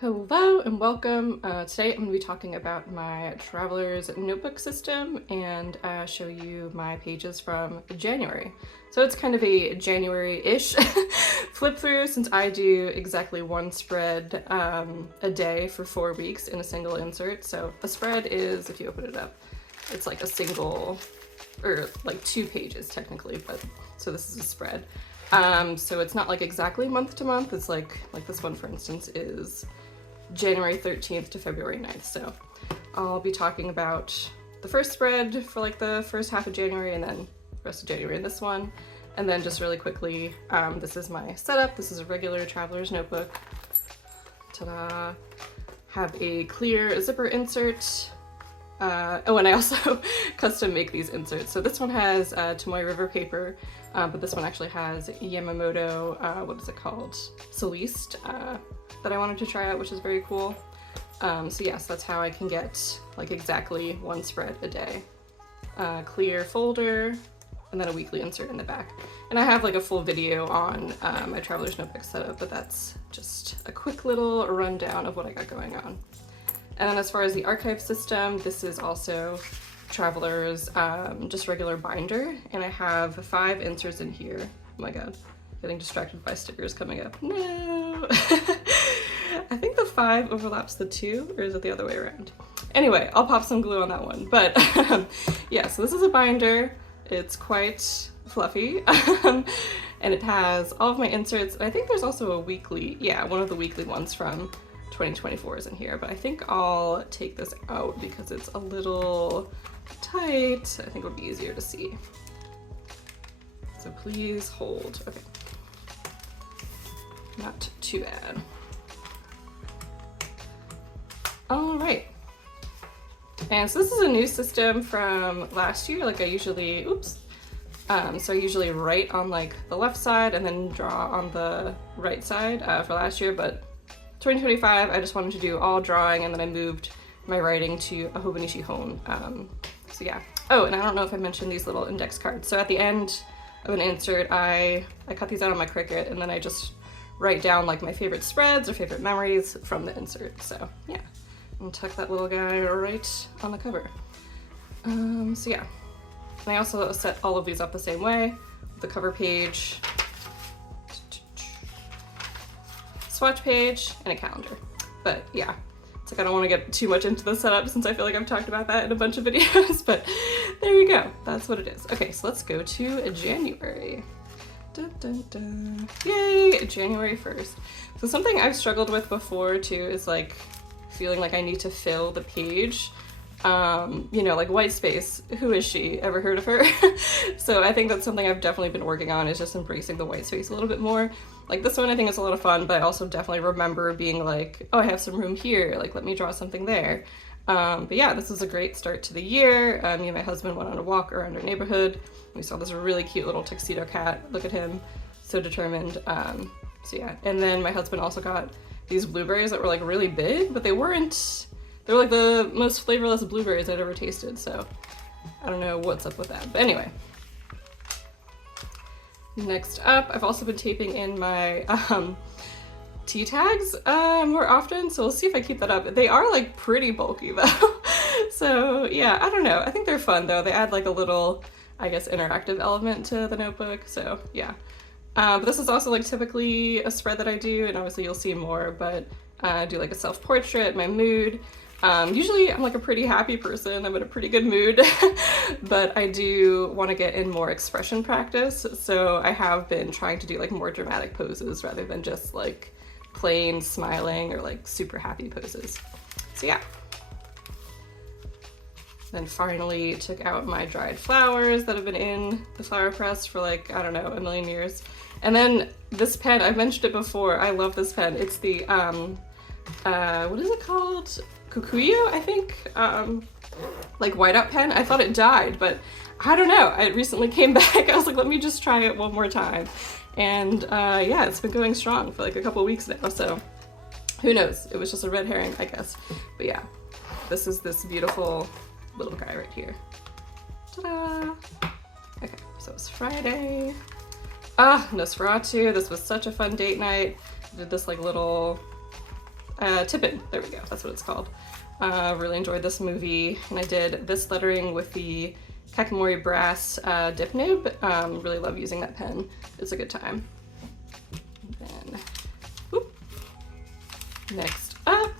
Hello and welcome. Today I'm going to be talking about my traveler's notebook system and show you my pages from January. So it's kind of a January-ish flip through since I do exactly one spread a day for 4 weeks in a single insert. So a spread is, if you open it up, it's like a single, or like 2 pages technically, but so this is a spread. So it's not like exactly month to month. It's like this one, for instance, is January 13th to February 9th. So I'll be talking about the first spread for like the first half of January and then the rest of January in this one. And then just really quickly, this is my setup. This is a regular traveler's notebook. Ta-da! Have a clear zipper insert. Oh, and I also custom make these inserts. So this one has Tomoe River paper, but this one actually has Yamamoto, what is it called? Celeste, that I wanted to try out, which is very cool. So yes, that's how I can get like exactly one spread a day. Clear folder, and then a weekly insert in the back. And I have like a full video on my traveler's notebook setup, but that's just a quick little rundown of what I got going on. And then as far as the archive system, this is also Traveler's just regular binder, and I have 5 inserts in here. Oh my god, getting distracted by stickers coming up. No! I think the 5 overlaps the 2, or is it the other way around? Anyway, I'll pop some glue on that one. But yeah, so this is a binder. It's quite fluffy, and it has all of my inserts. I think there's also a weekly, yeah, one of the weekly ones from 2024 is in here, but I think I'll take this out because it's a little tight. I think it would be easier to see. So please hold. Okay. Not too bad. All right. And so this is a new system from last year. Like I usually, so I usually write on like the left side and then draw on the right side for last year, but 2025, I just wanted to do all drawing, and then I moved my writing to a Hobonichi Hon. So yeah. Oh, and I don't know if I mentioned these little index cards. So at the end of an insert, I cut these out on my Cricut, and then I just write down like my favorite spreads or favorite memories from the insert. So yeah, and tuck that little guy right on the cover. So yeah, and I also set all of these up the same way. The cover page, swatch page, and a calendar. But yeah, it's like I don't want to get too much into the setup since I feel like I've talked about that in a bunch of videos, but there you go. That's what it is. Okay, so let's go to January. Dun, dun, dun. Yay, January 1st. So something I've struggled with before too is like feeling like I need to fill the page. You know, like white space, who is she? Ever heard of her? So I think that's something I've definitely been working on, is just embracing the white space a little bit more. Like this one I think is a lot of fun, but I also definitely remember being like, oh, I have some room here, like let me draw something there. But yeah, this is a great start to the year. Me and my husband went on a walk around our neighborhood. We saw this really cute little tuxedo cat. Look at him, so determined. So yeah, and then my husband also got these blueberries that were like really big, but they were like the most flavorless blueberries I'd ever tasted, so I don't know what's up with that. But anyway. Next up, I've also been taping in my tea tags more often, so we'll see if I keep that up. They are like pretty bulky though. So yeah, I don't know. I think they're fun though. They add like a little, I guess, interactive element to the notebook, so yeah. But this is also like typically a spread that I do, and obviously you'll see more, but I do like a self-portrait, my mood. Usually I'm like a pretty happy person, I'm in a pretty good mood, but I do want to get in more expression practice, so I have been trying to do like more dramatic poses rather than just like plain smiling or like super happy poses. So yeah. Then finally took out my dried flowers that have been in the flower press for like, I don't know, a million years. And then this pen, I've mentioned it before, I love this pen. It's the, what is it called? Kukuyo, I think, like whiteout pen. I thought it died, but I don't know. It recently came back. I was like, let me just try it one more time. And yeah, it's been going strong for like a couple weeks now, so who knows? It was just a red herring, I guess. But yeah, this is this beautiful little guy right here. Ta-da! Okay, so it's Friday. Ah, Nosferatu. This was such a fun date night. I did this like little Tippin', there we go, that's what it's called. Really enjoyed this movie, and I did this lettering with the Kakimori Brass dip nib. Really love using that pen. It's a good time. And then, whoop. Next up,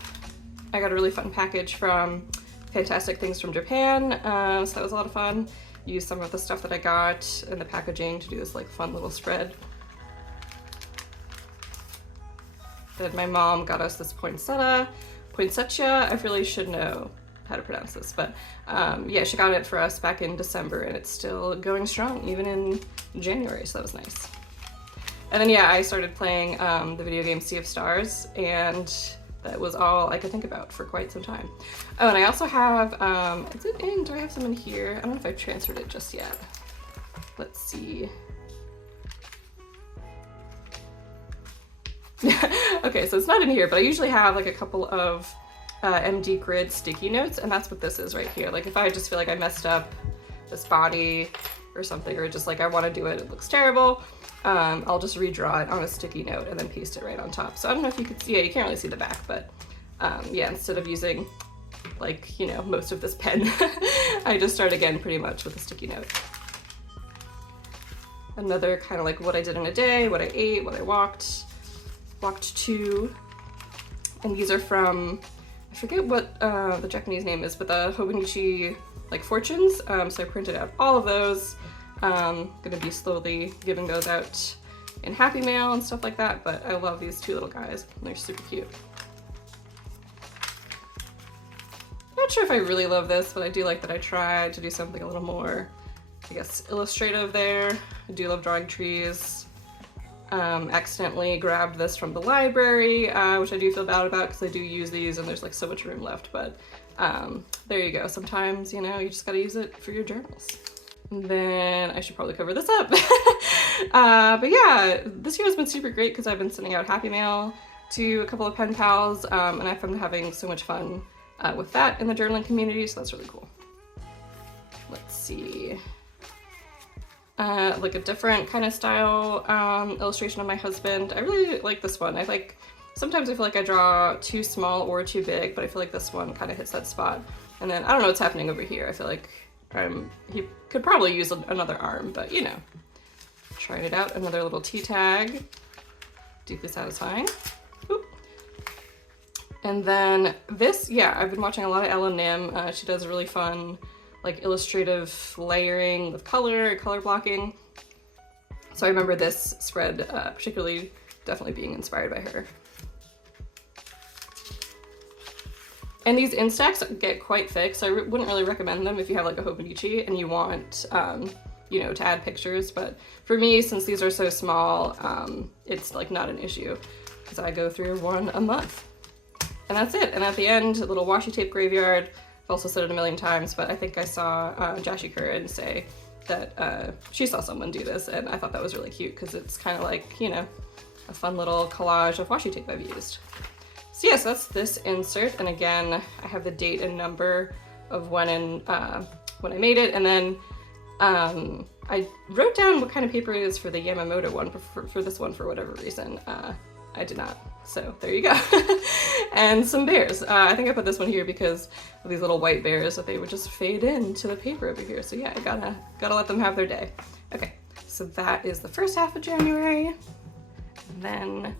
I got a really fun package from Fantastic Things from Japan, so that was a lot of fun. Used some of the stuff that I got in the packaging to do this like fun little spread. Then my mom got us this poinsettia. I really should know how to pronounce this, but yeah, she got it for us back in December, and it's still going strong even in January, so that was nice. And then yeah, I started playing the video game Sea of Stars, and that was all I could think about for quite some time. Oh, and I also have, is it in, do I have some in here? I don't know if I've transferred it just yet. Let's see. Okay, so it's not in here, but I usually have like a couple of MD Grid sticky notes, and that's what this is right here. Like if I just feel like I messed up this body or something, or just like I want to do it, it looks terrible, I'll just redraw it on a sticky note and then paste it right on top. So I don't know if you could see, yeah, you can't really see the back, but yeah, instead of using like, you know, most of this pen, I just start again pretty much with a sticky note. Another kind of like what I did in a day, what I ate, what I walked to, and these are from, I forget what the Japanese name is, but the Hobonichi like fortunes. So I printed out all of those. Gonna be slowly giving those out in Happy Mail and stuff like that, but I love these two little guys. They're super cute. Not sure if I really love this, but I do like that I tried to do something a little more, I guess, illustrative there. I do love drawing trees. Accidentally grabbed this from the library, which I do feel bad about because I do use these and there's like so much room left, but there you go. Sometimes, you know, you just gotta use it for your journals. And then I should probably cover this up. But yeah, this year has been super great because I've been sending out Happy Mail to a couple of pen pals, and I've been having so much fun with that in the journaling community, so that's really cool. Let's see. Like a different kind of style illustration of my husband. I really like this one. Sometimes I feel like I draw too small or too big, but I feel like this one kind of hits that spot. And then I don't know what's happening over here. I feel like he could probably use another arm, but you know, trying it out. Another little tea tag, deeply satisfying. Oop. And then this, yeah, I've been watching a lot of Ella Nim. She does really fun like illustrative layering with color blocking. So I remember this spread particularly definitely being inspired by her. And these Instax get quite thick, so I wouldn't really recommend them if you have like a Hobonichi and you want, you know, to add pictures. But for me, since these are so small, it's like not an issue because I go through one a month. And that's it. And at the end, a little washi tape graveyard. I've also said it a million times, but I think I saw Jashi Curran say that she saw someone do this, and I thought that was really cute because it's kind of like, you know, a fun little collage of washi tape I've used. So yes, that's this insert, and again, I have the date and number of when I made it, and then I wrote down what kind of paper it is for the Yamamoto one, for this one for whatever reason. I did not, so there you go. And some bears. I think I put this one here because of these little white bears that they would just fade into the paper over here. So yeah, I gotta let them have their day. Okay, so that is the first half of January. And then,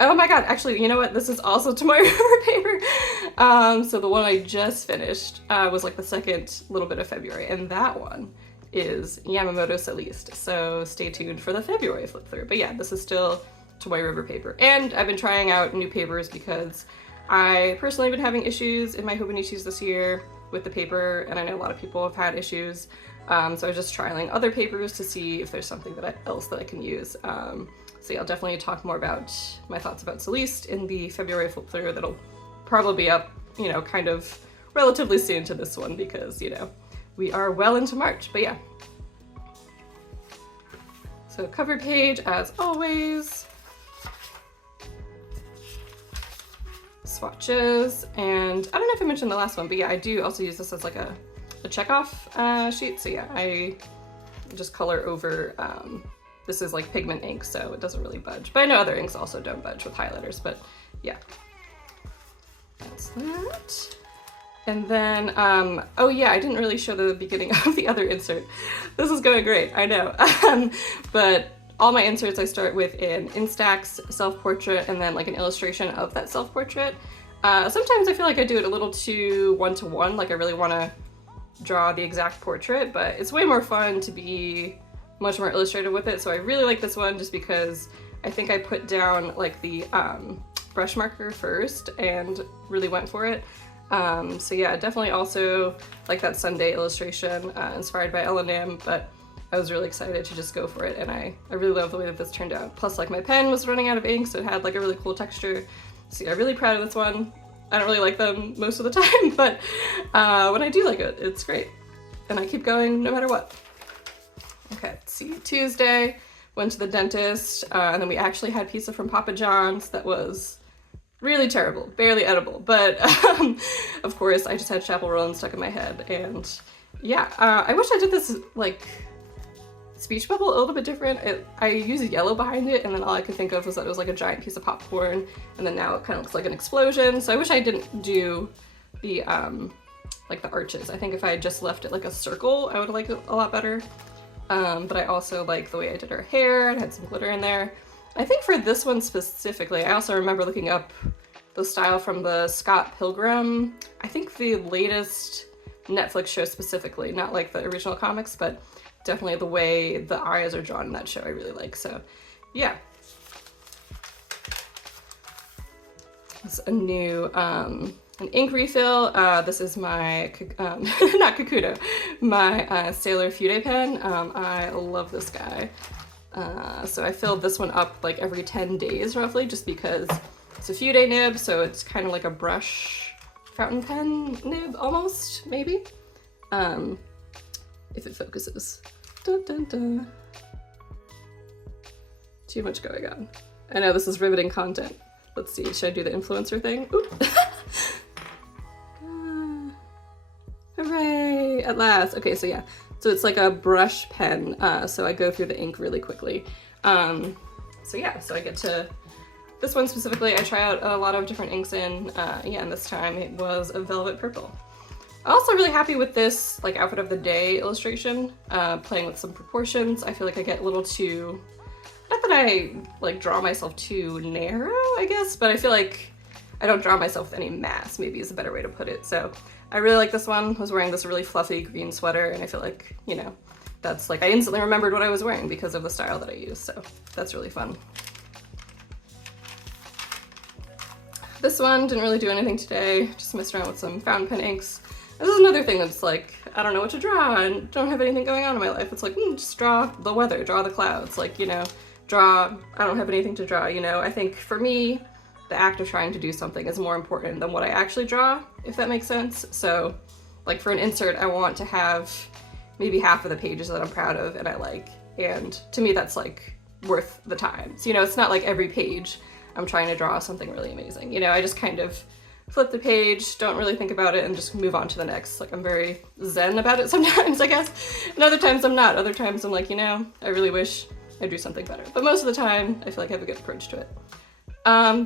oh my god, actually, you know what? This is also Tomoe River paper. So the one I just finished was like the second little bit of February, and that one is Yamamoto Celeste. So stay tuned for the February flip through. But yeah, this is still Tomoe River paper. And I've been trying out new papers because I personally have been having issues in my Hobonichis this year with the paper, and I know a lot of people have had issues. So I was just trialing other papers to see if there's something else that I can use. So yeah, I'll definitely talk more about my thoughts about Celeste in the February flip through that'll probably be up, you know, kind of relatively soon to this one because, you know, we are well into March, but yeah. So cover page as always. Swatches, and I don't know if I mentioned the last one, but yeah, I do also use this as like a check-off sheet. So yeah, I just color over, this is like pigment ink, so it doesn't really budge. But I know other inks also don't budge with highlighters, but yeah. that. And then, oh yeah, I didn't really show the beginning of the other insert. This is going great, I know. But all my inserts, I start with an Instax self-portrait and then like an illustration of that self-portrait. Sometimes I feel like I do it a little too one-to-one, like I really want to draw the exact portrait, but it's way more fun to be much more illustrative with it. So I really like this one just because I think I put down like the brush marker first and really went for it. So yeah, definitely also like that Sunday illustration inspired by Ellen, but I was really excited to just go for it, and I really love the way that this turned out. Plus like my pen was running out of ink, so it had like a really cool texture. So yeah, I'm really proud of this one. I don't really like them most of the time, but when I do like it, it's great. And I keep going no matter what. Okay, see, Tuesday, went to the dentist, and then we actually had pizza from Papa John's that was really terrible, barely edible, but of course I just had Chapel Roll stuck in my head, and yeah, I wish I did this like speech bubble a little bit different. I used yellow behind it, and then all I could think of was that it was like a giant piece of popcorn, and then now it kind of looks like an explosion, so I wish I didn't do the like the arches. I think if I had just left it like a circle, I would like it a lot better. But I also like the way I did her hair and had some glitter in there. I think for this one specifically, I also remember looking up the style from the Scott Pilgrim, I think the latest Netflix show specifically, not like the original comics, but definitely the way the eyes are drawn in that show I really like, so yeah. It's a new an ink refill. This is my, not Kakudo, my Sailor Fude pen. I love this guy. So I filled this one up like every 10 days roughly, just because it's a Fude nib, so it's kind of like a brush fountain pen nib almost, maybe. If it focuses. Dun, dun, dun. Too much going on. I know this is riveting content. Let's see, should I do the influencer thing? Oop. Hooray, at last. Okay, so yeah, so it's like a brush pen, so I go through the ink really quickly. So yeah, so I get to, this one specifically, I try out a lot of different inks in, yeah, and this time it was a velvet purple. I'm also really happy with this like outfit of the day illustration, playing with some proportions. I feel like I get a little too, not that I like draw myself too narrow, I guess, but I feel like I don't draw myself with any mass, maybe is a better way to put it. So I really like this one. I was wearing this really fluffy green sweater, and I feel like, you know, that's like, I instantly remembered what I was wearing because of the style that I use, so that's really fun. This one didn't really do anything today, just messed around with some fountain pen inks. This is another thing that's like, I don't know what to draw and don't have anything going on in my life. It's like, just draw the weather, draw the clouds, like, you know, draw, I don't have anything to draw, you know. I think for me, the act of trying to do something is more important than what I actually draw, if that makes sense. So like for an insert, I want to have maybe half of the pages that I'm proud of and I like, and to me that's like worth the time. So, you know, it's not like every page I'm trying to draw something really amazing. You know, I just kind of flip the page, don't really think about it, and just move on to the next. Like I'm very zen about it sometimes, I guess. And other times I'm not. Other times I'm like, you know, I really wish I'd do something better. But most of the time, I feel like I have a good approach to it.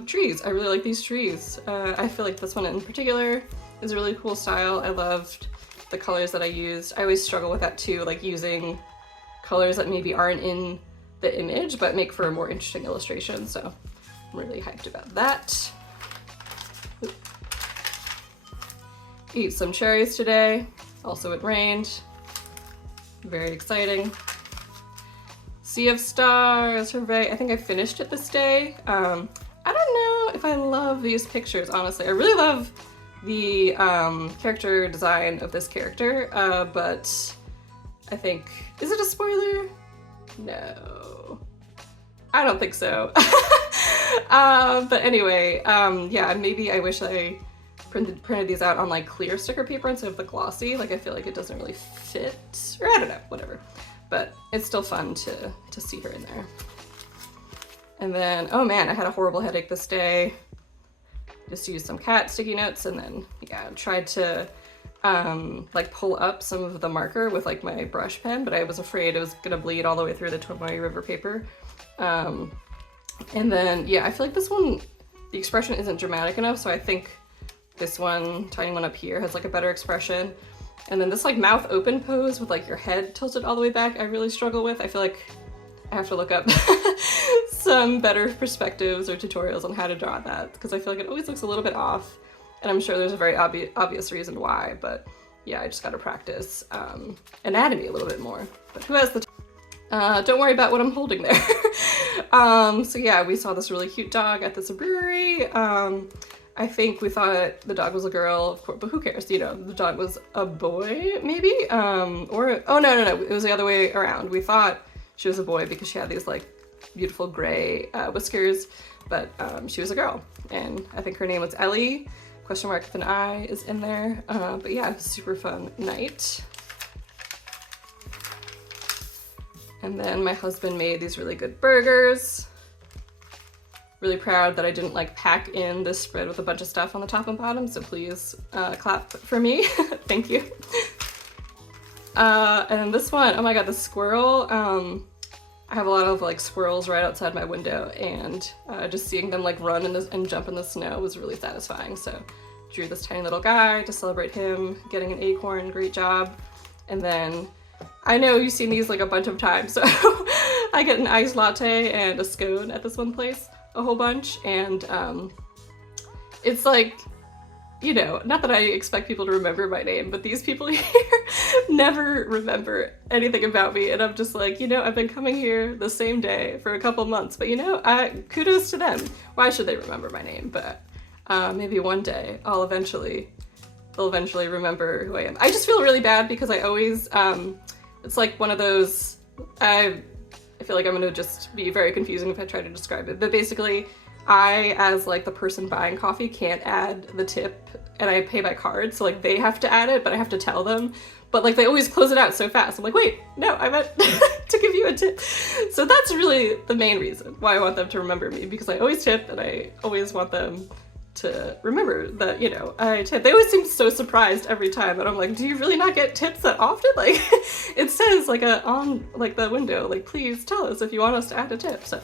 Trees. I really like these trees. I feel like this one in particular is a really cool style. I loved the colors that I used. I always struggle with that too, like using colors that maybe aren't in the image, but make for a more interesting illustration. So I'm really hyped about that. Oop. Eat some cherries today. Also it rained. Very exciting. Sea of Stars, hooray. I think I finished it this day. I don't know if I love these pictures, honestly. I really love the character design of this character, but I think, is it a spoiler? No, I don't think so. But anyway, yeah, maybe I wish I printed these out on like clear sticker paper instead of the glossy. Like I feel like it doesn't really fit, or I don't know, whatever. But it's still fun to see her in there. And then, oh man, I had a horrible headache this day. Just used some cat sticky notes, and then, yeah, I tried to like pull up some of the marker with like my brush pen, but I was afraid it was gonna bleed all the way through the Tomoe River paper. And then, yeah, I feel like this one, the expression isn't dramatic enough, so I think This one, tiny one up here, has like a better expression. And then this like mouth open pose with like your head tilted all the way back, I really struggle with. I feel like I have to look up some better perspectives or tutorials on how to draw that, because I feel like it always looks a little bit off, and I'm sure there's a very obvious reason why, but yeah, I just gotta practice anatomy a little bit more. But who has the time? Don't worry about what I'm holding there. So yeah, we saw this really cute dog at this brewery. I think we thought the dog was a girl, of course, but who cares? You know, the dog was a boy, maybe? Or, oh no, it was the other way around. We thought she was a boy because she had these like beautiful gray whiskers, but she was a girl. And I think her name was Ellie, question mark if an I is in there. But yeah, super fun night. And then my husband made these really good burgers. Really proud that I didn't like pack in this spread with a bunch of stuff on the top and bottom, so please clap for me. Thank you. And then this one, oh my god, the squirrel. I have a lot of like squirrels right outside my window, and just seeing them like run and jump in the snow was really satisfying. So drew this tiny little guy to celebrate him getting an acorn, great job. And then I know you've seen these like a bunch of times, so I get an iced latte and a scone at this one place a whole bunch, and it's like, you know, not that I expect people to remember my name, but these people here never remember anything about me, and I'm just like, you know, I've been coming here the same day for a couple months, but you know, kudos to them. Why should they remember my name? But maybe one day they'll eventually remember who I am. I just feel really bad because I always, it's like one of those, I feel like I'm gonna just be very confusing if I try to describe it, but basically I, as like the person buying coffee, can't add the tip, and I pay by card, so like they have to add it, but I have to tell them, but like they always close it out so fast. I'm like, wait, no, I meant to give you a tip. So that's really the main reason why I want them to remember me, because I always tip, and I always want them to remember that, you know, I tip. They always seem so surprised every time, and I'm like, do you really not get tips that often? Like, it says like on like the window, like, please tell us if you want us to add a tip. So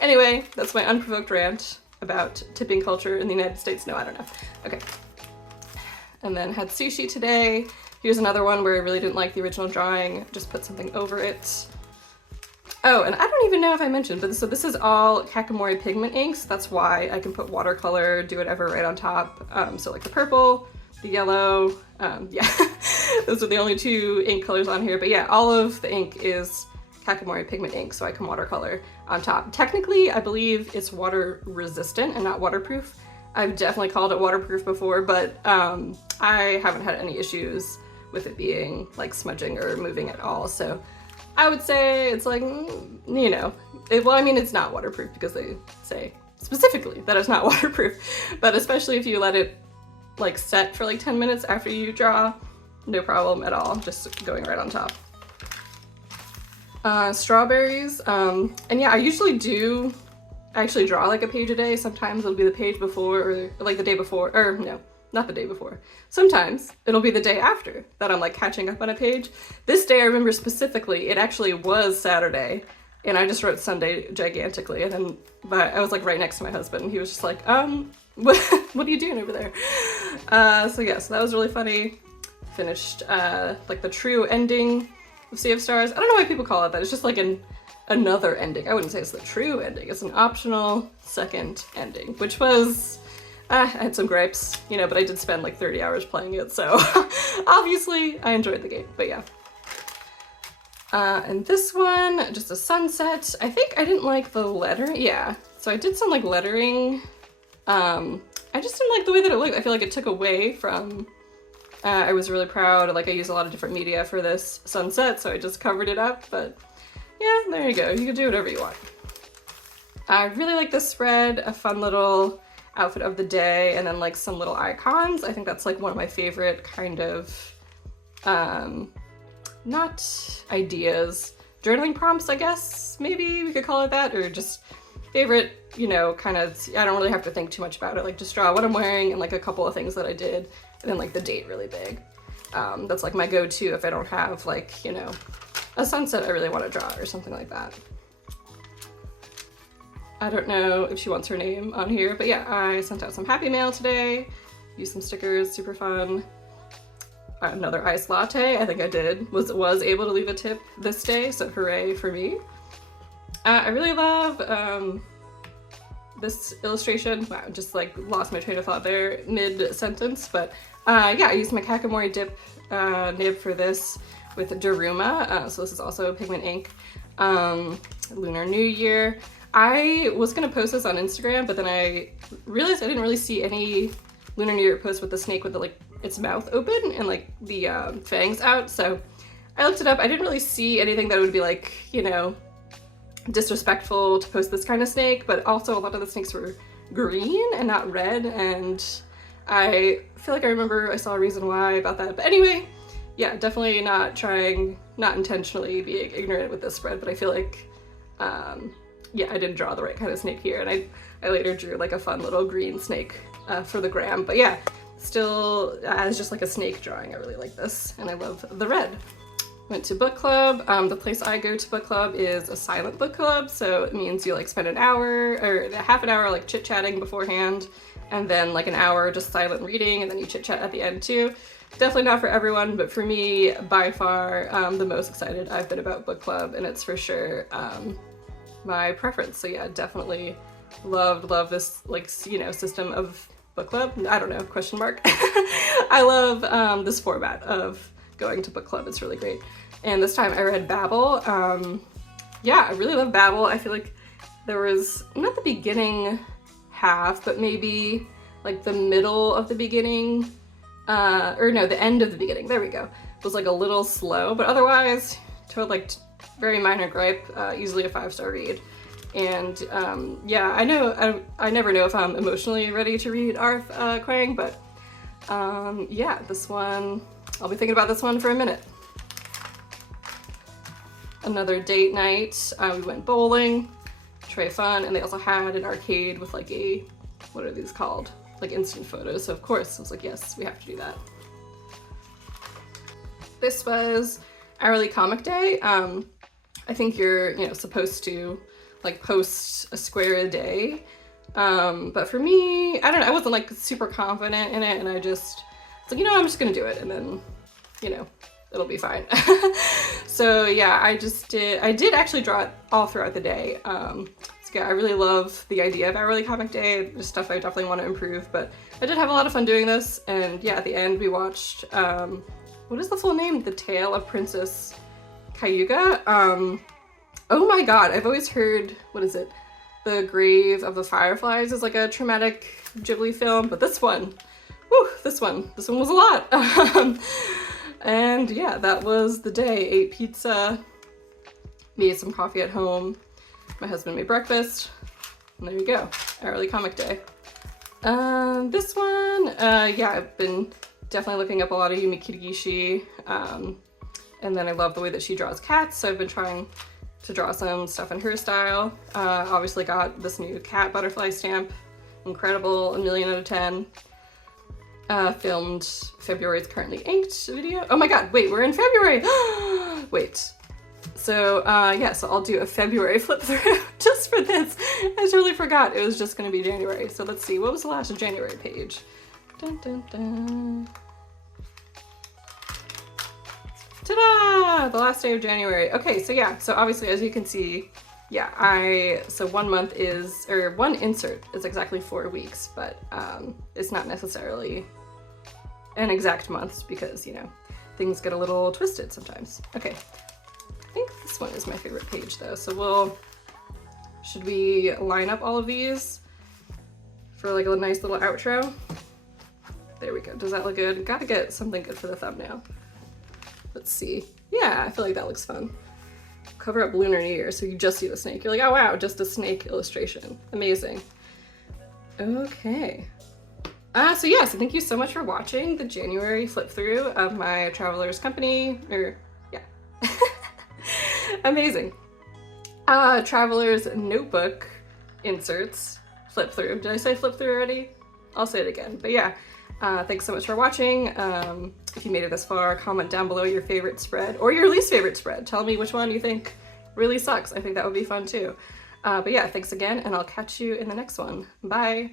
anyway, that's my unprovoked rant about tipping culture in the United States. No, I don't know. Okay. And then had sushi today. Here's another one where I really didn't like the original drawing, just put something over it. Oh, and I don't even know if I mentioned, but so this is all Kakamori pigment inks. That's why I can put watercolor, do whatever right on top. So like the purple, the yellow, yeah, those are the only two ink colors on here. But yeah, all of the ink is Kakamori pigment ink, so I can watercolor on top. Technically, I believe it's water resistant and not waterproof. I've definitely called it waterproof before, but I haven't had any issues with it being like smudging or moving at all. So I would say it's like, you know, well, I mean, it's not waterproof because they say specifically that it's not waterproof, but especially if you let it like set for like 10 minutes after you draw, no problem at all, just going right on top. Strawberries, and yeah, I usually do actually draw like a page a day. Sometimes it'll be the page before, or like the day before, or no, not the day before. Sometimes it'll be the day after that I'm like catching up on a page. This day I remember specifically, it actually was Saturday, and I just wrote Sunday gigantically, and then I was like right next to my husband, and he was just like, what are you doing over there? So yeah, so that was really funny. Finished like the true ending of Sea of Stars. I don't know why people call it that. It's just like another ending. I wouldn't say it's the true ending. It's an optional second ending, which was, I had some gripes, you know, but I did spend like 30 hours playing it, so obviously I enjoyed the game, but yeah. And this one, just a sunset. I think I didn't like the lettering. Yeah, so I did some like lettering. I just didn't like the way that it looked. I feel like it took away from, I was really proud. Like I used a lot of different media for this sunset, so I just covered it up, but yeah, there you go. You can do whatever you want. I really like this spread, a fun little outfit of the day, and then like some little icons. I think that's like one of my favorite kind of, not ideas, journaling prompts, I guess, maybe we could call it that, or just favorite, you know, kind of, I don't really have to think too much about it, like just draw what I'm wearing and like a couple of things that I did, and then like the date really big. That's like my go-to if I don't have like, you know, a sunset I really want to draw or something like that. I don't know if she wants her name on here, but yeah, I sent out some happy mail today. use some stickers, super fun. Another iced latte, I think I was able to leave a tip this day, so hooray for me. I really love this illustration. Wow, just like lost my train of thought there mid-sentence, but yeah, I used my Kakamori dip nib for this with Daruma, so this is also pigment ink. Lunar New Year. I was gonna post this on Instagram, but then I realized I didn't really see any Lunar New Year posts with the snake with the, like, its mouth open and like the fangs out, so I looked it up. I didn't really see anything that would be like, you know, disrespectful to post this kind of snake, but also a lot of the snakes were green and not red, and I feel like I remember I saw a reason why about that. But anyway, yeah, definitely not intentionally being ignorant with this spread, but I feel like, yeah, I didn't draw the right kind of snake here, and I later drew like a fun little green snake for the gram. But yeah, still as just like a snake drawing, I really like this, and I love the red. Went to book club. The place I go to book club is a silent book club, so it means you like spend an hour or half an hour like chit-chatting beforehand, and then like an hour just silent reading, and then you chit-chat at the end too. Definitely not for everyone, but for me, by far, the most excited I've been about book club, and it's for sure my preference. So yeah, definitely love this, like, you know, system of book club. I don't know, question mark. I love this format of going to book club. It's really great. And this time I read Babel. Yeah, I really love Babel. I feel like there was not the beginning half, but maybe like the middle of the beginning, or no, the end of the beginning, there we go, it was like a little slow, but otherwise, total like very minor gripe, easily a 5-star read. And yeah, I never know if I'm emotionally ready to read Arf Quang, but yeah, this one, I'll be thinking about this one for a minute. Another date night, we went bowling, try fun, and they also had an arcade with like a, what are these called? Like instant photos, so of course I was like, yes, we have to do that. This was Hourly Comic Day. I think you're, you know, supposed to like post a square a day, but for me, I don't know, I wasn't like super confident in it, and I just, it's like, you know, I'm just gonna do it, and then, you know, it'll be fine. So yeah, I did actually draw it all throughout the day. So yeah, I really love the idea of Hourly Comic Day. There's stuff I definitely want to improve, but I did have a lot of fun doing this. And yeah, at the end we watched, what is the full name? The Tale of Princess Cayuga. Oh my god, I've always heard, what is it? The Grave of the Fireflies is like a traumatic Ghibli film, but this one, whew, this one was a lot. And yeah, that was the day. Ate pizza, made some coffee at home, my husband made breakfast, and there you go, Hourly Comic Day. This one, yeah, I've been definitely looking up a lot of Yumi Kirigishi, and then I love the way that she draws cats, so I've been trying to draw some stuff in her style. Obviously got this new cat butterfly stamp, incredible, 1,000,000 out of 10. Filmed February's Currently Inked video. Oh my god, wait, we're in February! Wait. So, yeah, so I'll do a February flip through just for this. I totally forgot it was just gonna be January. So let's see, what was the last January page? Dun, dun, dun. Ta-da! The last day of January. Okay, so yeah, so obviously as you can see, yeah, so 1 month is, or one insert is exactly 4 weeks, but it's not necessarily an exact month because, you know, things get a little twisted sometimes. Okay, I think this one is my favorite page though, so should we line up all of these for like a nice little outro? There we go, does that look good? Gotta get something good for the thumbnail. Let's see. Yeah, I feel like that looks fun. Cover up Lunar New Year, so you just see the snake. You're like, oh wow, just a snake illustration. Amazing. Okay. So yeah, so thank you so much for watching the January flip through of my Traveler's Company, or yeah. Amazing. Traveler's Notebook inserts flip through. Did I say flip through already? I'll say it again, but yeah. Thanks so much for watching. If you made it this far, comment down below your favorite spread or your least favorite spread. Tell me which one you think really sucks. I think that would be fun too. But yeah, thanks again, and I'll catch you in the next one. Bye.